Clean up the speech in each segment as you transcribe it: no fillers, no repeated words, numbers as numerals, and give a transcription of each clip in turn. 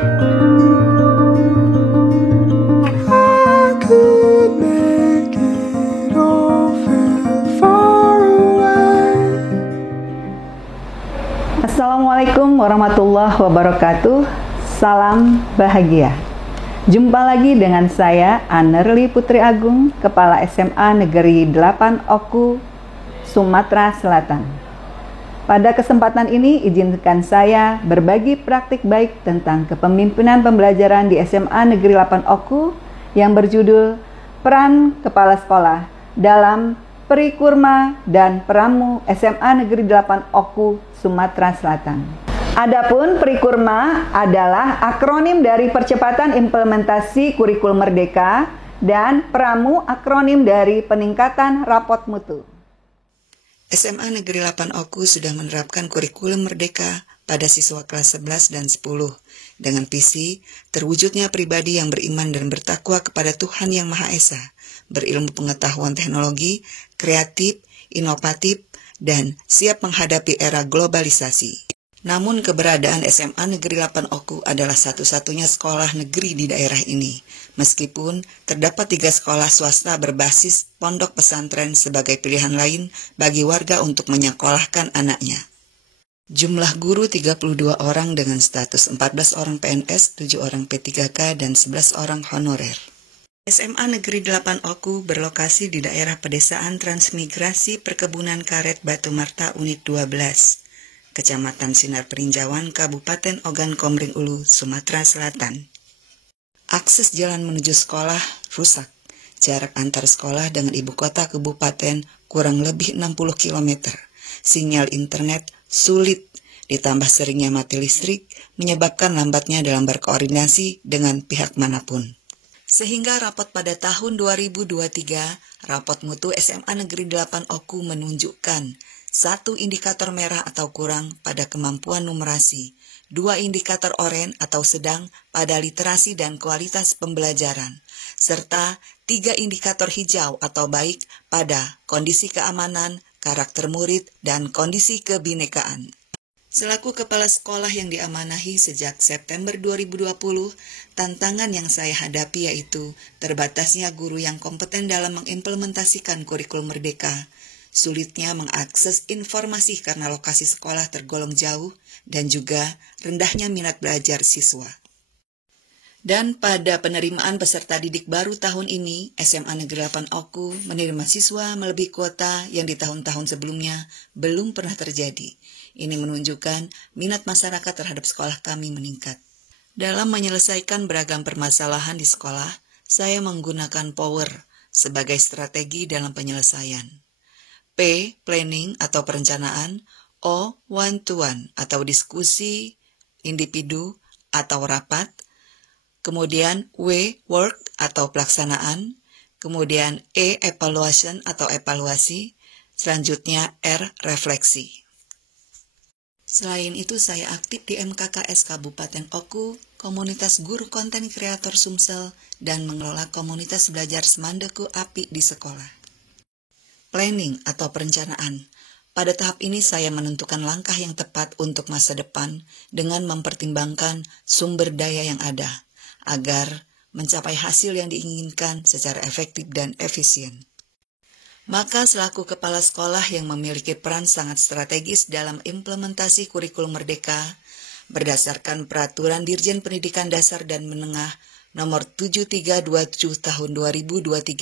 I could make it all feel far away. Assalamualaikum warahmatullahi wabarakatuh. Salam bahagia. Jumpa lagi dengan saya Anerli Putri Agung, Kepala SMA Negeri 8 Oku, Sumatera Selatan. Pada kesempatan ini izinkan saya berbagi praktik baik tentang kepemimpinan pembelajaran di SMA Negeri 8 Oku yang berjudul Peran Kepala Sekolah dalam Perikurma dan Pramu SMA Negeri 8 Oku, Sumatera Selatan. Adapun Perikurma adalah akronim dari Percepatan Implementasi Kurikulum Merdeka dan Pramu akronim dari Peningkatan Rapot Mutu. SMA Negeri 8 Oku sudah menerapkan kurikulum merdeka pada siswa kelas 11 dan 10 dengan visi terwujudnya pribadi yang beriman dan bertakwa kepada Tuhan Yang Maha Esa, berilmu pengetahuan teknologi, kreatif, inovatif, dan siap menghadapi era globalisasi. Namun keberadaan SMA Negeri 8 Oku adalah satu-satunya sekolah negeri di daerah ini, meskipun terdapat 3 sekolah swasta berbasis pondok pesantren sebagai pilihan lain bagi warga untuk menyekolahkan anaknya. Jumlah guru 32 orang dengan status 14 orang PNS, 7 orang P3K, dan 11 orang honorer. SMA Negeri 8 Oku berlokasi di daerah pedesaan transmigrasi perkebunan karet Batu Marta Unit 12. Kecamatan Sinar Perinjauan, Kabupaten Ogan Komering Ulu, Sumatera Selatan. Akses jalan menuju sekolah rusak. Jarak antar sekolah dengan ibu kota kabupaten kurang lebih 60 km. Sinyal internet sulit, ditambah seringnya mati listrik, menyebabkan lambatnya dalam berkoordinasi dengan pihak manapun. Sehingga rapot pada tahun 2023, rapot mutu SMA Negeri 8 Oku menunjukkan 1 indikator merah atau kurang pada kemampuan numerasi, 2 indikator oranye atau sedang pada literasi dan kualitas pembelajaran, serta 3 indikator hijau atau baik pada kondisi keamanan, karakter murid, dan kondisi kebinekaan. Selaku kepala sekolah yang diamanahi sejak September 2020, tantangan yang saya hadapi yaitu terbatasnya guru yang kompeten dalam mengimplementasikan kurikulum merdeka, sulitnya mengakses informasi karena lokasi sekolah tergolong jauh, dan juga rendahnya minat belajar siswa. Dan pada penerimaan peserta didik baru tahun ini, SMA Negeri 8 Oku menerima siswa melebihi kuota yang di tahun-tahun sebelumnya belum pernah terjadi. Ini menunjukkan minat masyarakat terhadap sekolah kami meningkat. Dalam menyelesaikan beragam permasalahan di sekolah, saya menggunakan POWER sebagai strategi dalam penyelesaian. P. Planning atau perencanaan, O. One-to-one atau diskusi, individu atau rapat, kemudian W. Work atau pelaksanaan, kemudian E. Evaluation atau evaluasi, selanjutnya R. Refleksi. Selain itu, saya aktif di MKKS Kabupaten Oku, komunitas guru konten kreator Sumsel, dan mengelola komunitas belajar Semandeku API di sekolah. Planning atau perencanaan. Pada tahap ini saya menentukan langkah yang tepat untuk masa depan dengan mempertimbangkan sumber daya yang ada, agar mencapai hasil yang diinginkan secara efektif dan efisien. Maka selaku kepala sekolah yang memiliki peran sangat strategis dalam implementasi kurikulum merdeka, berdasarkan Peraturan Dirjen Pendidikan Dasar dan Menengah Nomor 7327 Tahun 2023,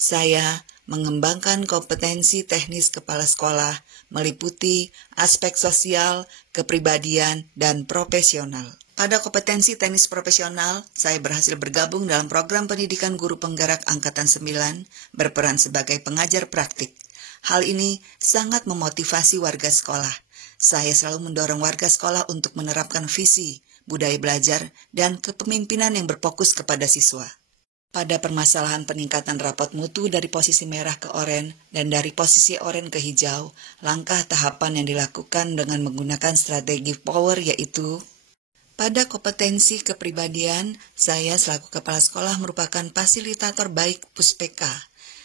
saya mengembangkan kompetensi teknis kepala sekolah meliputi aspek sosial, kepribadian, dan profesional. Pada kompetensi teknis profesional, saya berhasil bergabung dalam program pendidikan guru penggerak Angkatan 9, berperan sebagai pengajar praktik. Hal ini sangat memotivasi warga sekolah. Saya selalu mendorong warga sekolah untuk menerapkan visi, budaya belajar, dan kepemimpinan yang berfokus kepada siswa. Pada permasalahan peningkatan rapot mutu dari posisi merah ke oranye dan dari posisi oranye ke hijau, langkah tahapan yang dilakukan dengan menggunakan strategi POWER yaitu: pada kompetensi kepribadian, saya selaku kepala sekolah merupakan fasilitator baik Puspeka,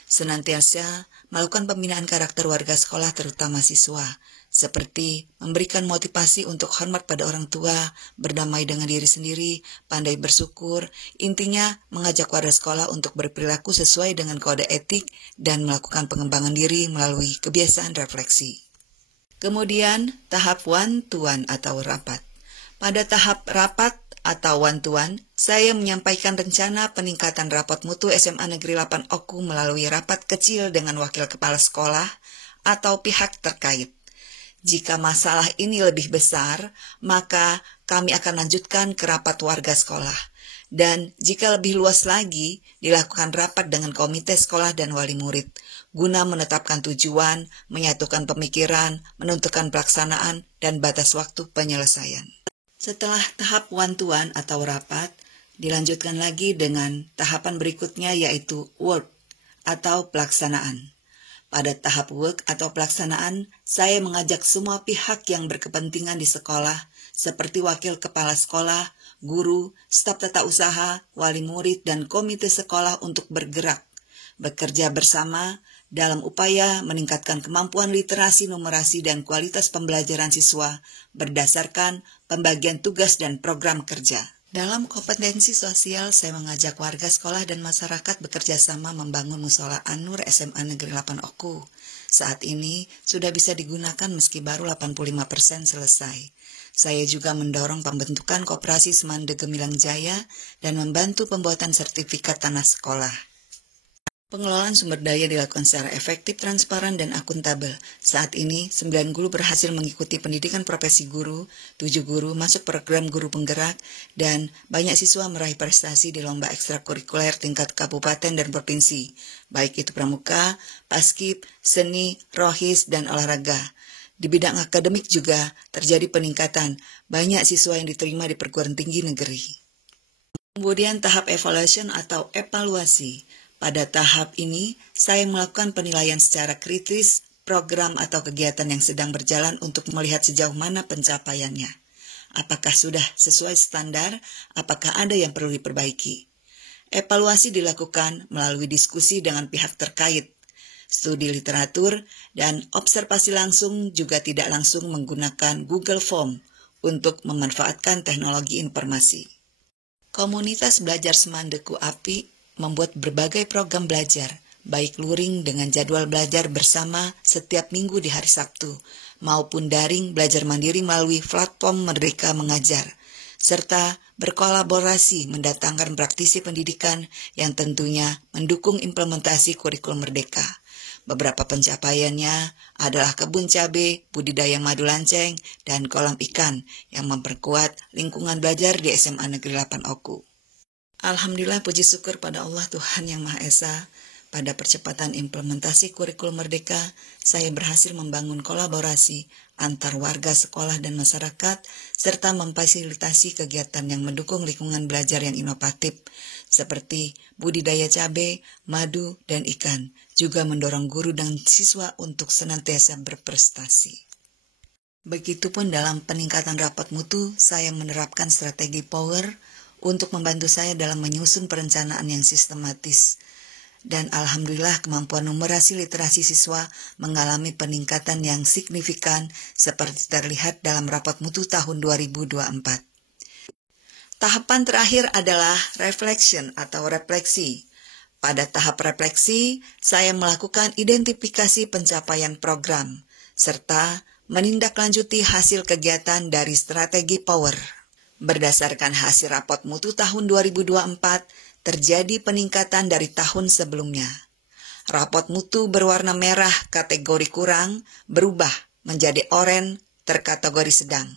senantiasa melakukan pembinaan karakter warga sekolah terutama siswa, seperti memberikan motivasi untuk hormat pada orang tua, berdamai dengan diri sendiri, pandai bersyukur, intinya mengajak warga sekolah untuk berperilaku sesuai dengan kode etik dan melakukan pengembangan diri melalui kebiasaan refleksi. Kemudian, tahap one-to-one atau rapat. Pada tahap rapat atau one-to-one, saya menyampaikan rencana peningkatan rapot mutu SMA Negeri 8 Oku melalui rapat kecil dengan wakil kepala sekolah atau pihak terkait. Jika masalah ini lebih besar, maka kami akan lanjutkan ke rapat warga sekolah. Dan jika lebih luas lagi, dilakukan rapat dengan komite sekolah dan wali murid, guna menetapkan tujuan, menyatukan pemikiran, menentukan pelaksanaan, dan batas waktu penyelesaian. Setelah tahap one-to-one atau rapat, dilanjutkan lagi dengan tahapan berikutnya yaitu work atau pelaksanaan. Pada tahap work atau pelaksanaan, saya mengajak semua pihak yang berkepentingan di sekolah, seperti wakil kepala sekolah, guru, staf tata usaha, wali murid, dan komite sekolah untuk bergerak, bekerja bersama dalam upaya meningkatkan kemampuan literasi, numerasi, dan kualitas pembelajaran siswa berdasarkan pembagian tugas dan program kerja. Dalam kompetensi sosial, saya mengajak warga sekolah dan masyarakat bekerja sama membangun Musola An-Nur SMA Negeri 8 Oku. Saat ini sudah bisa digunakan meski baru 85% selesai. Saya juga mendorong pembentukan koperasi Semande Gemilang Jaya dan membantu pembuatan sertifikat tanah sekolah. Pengelolaan sumber daya dilakukan secara efektif, transparan, dan akuntabel. Saat ini, 9 guru berhasil mengikuti pendidikan profesi guru, 7 guru masuk program guru penggerak, dan banyak siswa meraih prestasi di lomba ekstrakurikuler tingkat kabupaten dan provinsi, baik itu pramuka, paskib, seni, rohis, dan olahraga. Di bidang akademik juga terjadi peningkatan, banyak siswa yang diterima di perguruan tinggi negeri. Kemudian tahap evaluation atau evaluasi. Pada tahap ini, saya melakukan penilaian secara kritis program atau kegiatan yang sedang berjalan untuk melihat sejauh mana pencapaiannya. Apakah sudah sesuai standar, apakah ada yang perlu diperbaiki. Evaluasi dilakukan melalui diskusi dengan pihak terkait, studi literatur, dan observasi langsung juga tidak langsung menggunakan Google Form untuk memanfaatkan teknologi informasi. Komunitas Belajar Semandeku API membuat berbagai program belajar, baik luring dengan jadwal belajar bersama setiap minggu di hari Sabtu, maupun daring belajar mandiri melalui platform Merdeka Mengajar, serta berkolaborasi mendatangkan praktisi pendidikan yang tentunya mendukung implementasi kurikulum Merdeka. Beberapa pencapaiannya adalah kebun cabai, budidaya madu lanceng, dan kolam ikan yang memperkuat lingkungan belajar di SMA Negeri 8 Oku. Alhamdulillah, puji syukur pada Allah Tuhan Yang Maha Esa, pada percepatan implementasi kurikulum Merdeka, saya berhasil membangun kolaborasi antar warga sekolah dan masyarakat, serta memfasilitasi kegiatan yang mendukung lingkungan belajar yang inovatif, seperti budidaya cabai, madu, dan ikan, juga mendorong guru dan siswa untuk senantiasa berprestasi. Begitupun dalam peningkatan rapat mutu, saya menerapkan strategi power untuk membantu saya dalam menyusun perencanaan yang sistematis. Dan alhamdulillah kemampuan numerasi literasi siswa mengalami peningkatan yang signifikan seperti terlihat dalam rapat mutu tahun 2024. Tahapan terakhir adalah reflection atau refleksi. Pada tahap refleksi, saya melakukan identifikasi pencapaian program, serta menindaklanjuti hasil kegiatan dari strategi power. Berdasarkan hasil rapot mutu tahun 2024, terjadi peningkatan dari tahun sebelumnya. Rapot mutu berwarna merah kategori kurang berubah menjadi oranye terkategori sedang.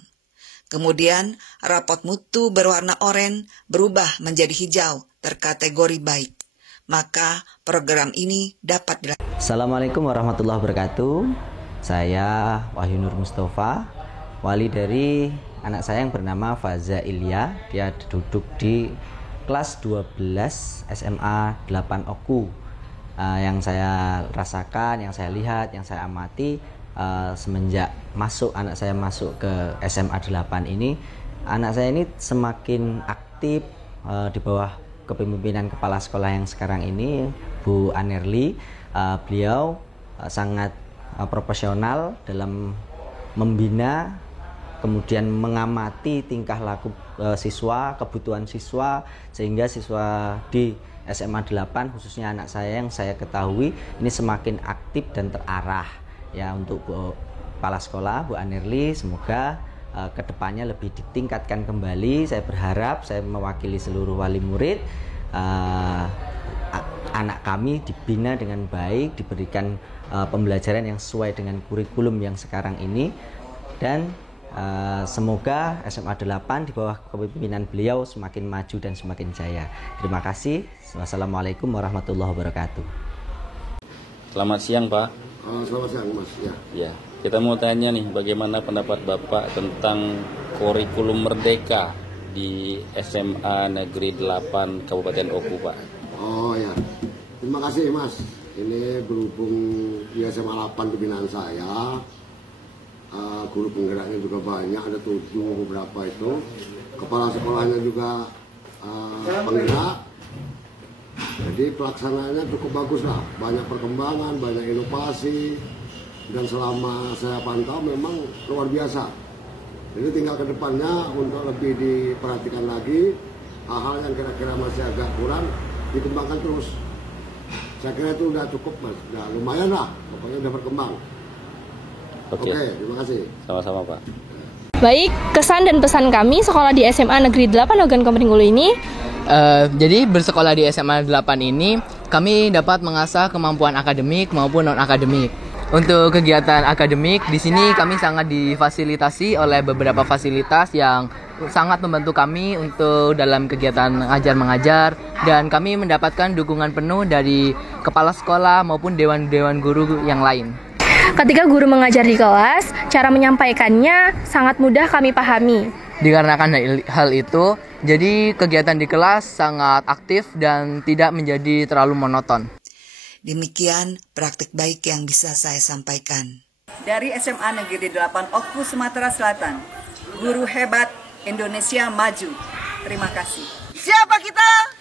Kemudian, rapot mutu berwarna oranye berubah menjadi hijau terkategori baik. Maka program ini dapat dilakukan. Assalamualaikum warahmatullahi wabarakatuh. Saya Wahyu Nur Mustafa, wali dari anak saya yang bernama Faza Ilya. Dia duduk di kelas 12 SMA 8 Oku. Yang saya rasakan, yang saya lihat, yang saya amati semenjak anak saya masuk ke SMA 8 ini, anak saya ini semakin aktif di bawah kepemimpinan kepala sekolah yang sekarang ini, Bu Anerli. Beliau sangat profesional dalam membina, kemudian mengamati tingkah laku siswa, kebutuhan siswa, sehingga siswa di SMA 8 khususnya anak saya yang saya ketahui ini semakin aktif dan terarah. Ya, untuk Bu Kepala Sekolah Bu Anerli, semoga kedepannya lebih ditingkatkan kembali. Saya berharap saya mewakili seluruh wali murid, anak kami dibina dengan baik, diberikan pembelajaran yang sesuai dengan kurikulum yang sekarang ini, dan semoga SMA 8 di bawah kepemimpinan beliau semakin maju dan semakin jaya. Terima kasih. Wassalamualaikum warahmatullahi wabarakatuh. Selamat siang, Pak. Selamat siang, Mas. Ya, kita mau tanya nih, bagaimana pendapat Bapak tentang kurikulum merdeka di SMA Negeri 8 Kabupaten Oku, Pak? Oh ya, terima kasih, Mas. Ini berhubung di SMA 8 pembinaan saya, guru penggeraknya juga banyak, ada 7 beberapa itu. Kepala sekolahnya juga penggerak. Jadi pelaksanaannya cukup bagus lah, banyak perkembangan, banyak inovasi, dan selama saya pantau memang luar biasa. Jadi tinggal ke depannya untuk lebih diperhatikan lagi, hal-hal yang kira-kira masih agak kurang dikembangkan terus. Saya kira itu udah cukup, Mas, udah lumayan lah, pokoknya udah berkembang. Oke, terima kasih. Sama-sama, Pak. Baik, kesan dan pesan kami sekolah di SMA Negeri 8 Ogan Komering Ulu ini. Jadi bersekolah di SMA 8 ini kami dapat mengasah kemampuan akademik maupun non-akademik. Untuk kegiatan akademik di sini kami sangat difasilitasi oleh beberapa fasilitas yang sangat membantu kami untuk dalam kegiatan ajar mengajar, dan kami mendapatkan dukungan penuh dari kepala sekolah maupun dewan-dewan guru yang lain. Ketika guru mengajar di kelas, cara menyampaikannya sangat mudah kami pahami. Dikarenakan hal itu, jadi kegiatan di kelas sangat aktif dan tidak menjadi terlalu monoton. Demikian praktik baik yang bisa saya sampaikan. Dari SMA Negeri 8 Oku, Sumatera Selatan, guru hebat Indonesia maju. Terima kasih. Siapa kita?